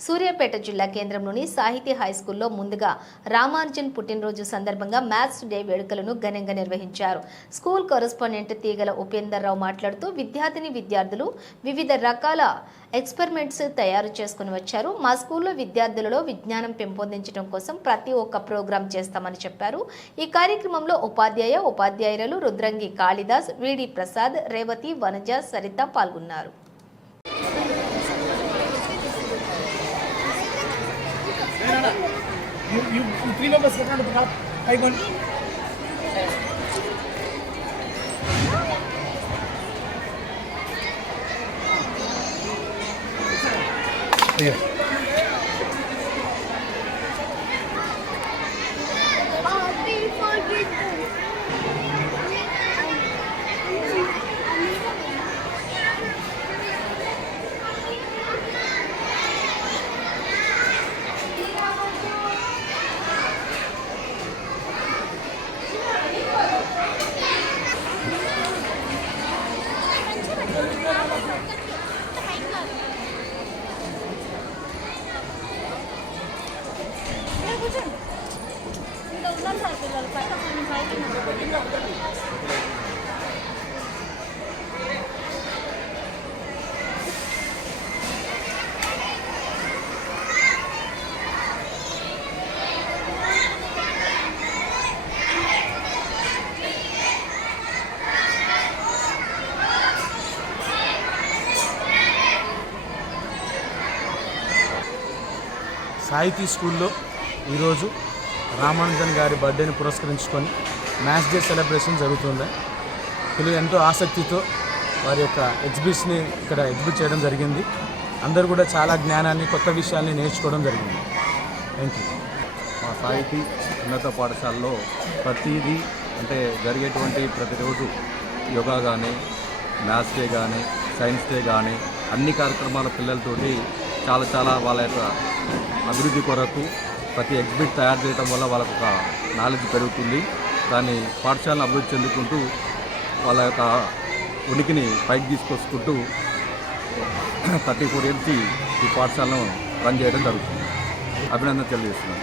సూర్యాపేట జిల్లా కేంద్రంలోని సాహితీ హైస్కూల్లో ముందుగా రామానుజన్ పుట్టినరోజు సందర్భంగా మ్యాథ్స్ డే వేడుకలను ఘనంగా నిర్వహించారు. స్కూల్ కరెస్పాండెంట్ తీగల ఉపేందర్ రావు మాట్లాడుతూ విద్యార్థులు వివిధ రకాల ఎక్స్పెరిమెంట్స్ తయారు చేసుకుని వచ్చారు. మా స్కూల్లో విద్యార్థులలో విజ్ఞానం పెంపొందించడం కోసం ప్రతి ఒక్క ప్రోగ్రాం చేస్తామని చెప్పారు. ఈ కార్యక్రమంలో ఉపాధ్యాయులు రుద్రంగి కాళిదాస్, విడి ప్రసాద్, రేవతి, వనజ, సరిత పాల్గొన్నారు. You three members get on the top. I won. Yeah. సాహితీ స్కూల్లో ఈరోజు రామానుజన్ గారి బర్త్డేని పురస్కరించుకొని మ్యాథ్స్ డే సెలబ్రేషన్ జరుగుతుంది. పిల్లలు ఎంతో ఆసక్తితో వారి యొక్క ఎగ్జిబిట్స్ని ఇక్కడ ఎగ్జిబిట్ చేయడం జరిగింది. అందరూ కూడా చాలా జ్ఞానాన్ని, కొత్త విషయాల్ని నేర్చుకోవడం జరిగింది. Thank you. మా సాహితీ ఉన్నత పాఠశాలలో ప్రతిదీ అంటే జరిగేటువంటి ప్రతిరోజు యోగా కానీ, మ్యాథ్స్ డే కానీ, సైన్స్ డే కానీ అన్ని కార్యక్రమాల పిల్లలతోటి చాలా వాళ్ళ యొక్క అభివృద్ధి కొరకు ప్రతి ఎగ్జిబిట్ తయారు చేయడం వల్ల వాళ్ళకు ఒక నాలెడ్జ్ పెరుగుతుంది. దాన్ని పాఠశాలను అభివృద్ధి చెందుకుంటూ వాళ్ళ యొక్క ఉనికిని పైకి తీసుకొచ్చుకుంటూ 34 years ఈ పాఠశాలను రన్ చేయడం జరుగుతుంది. అభినందన తెలియజేస్తున్నాను.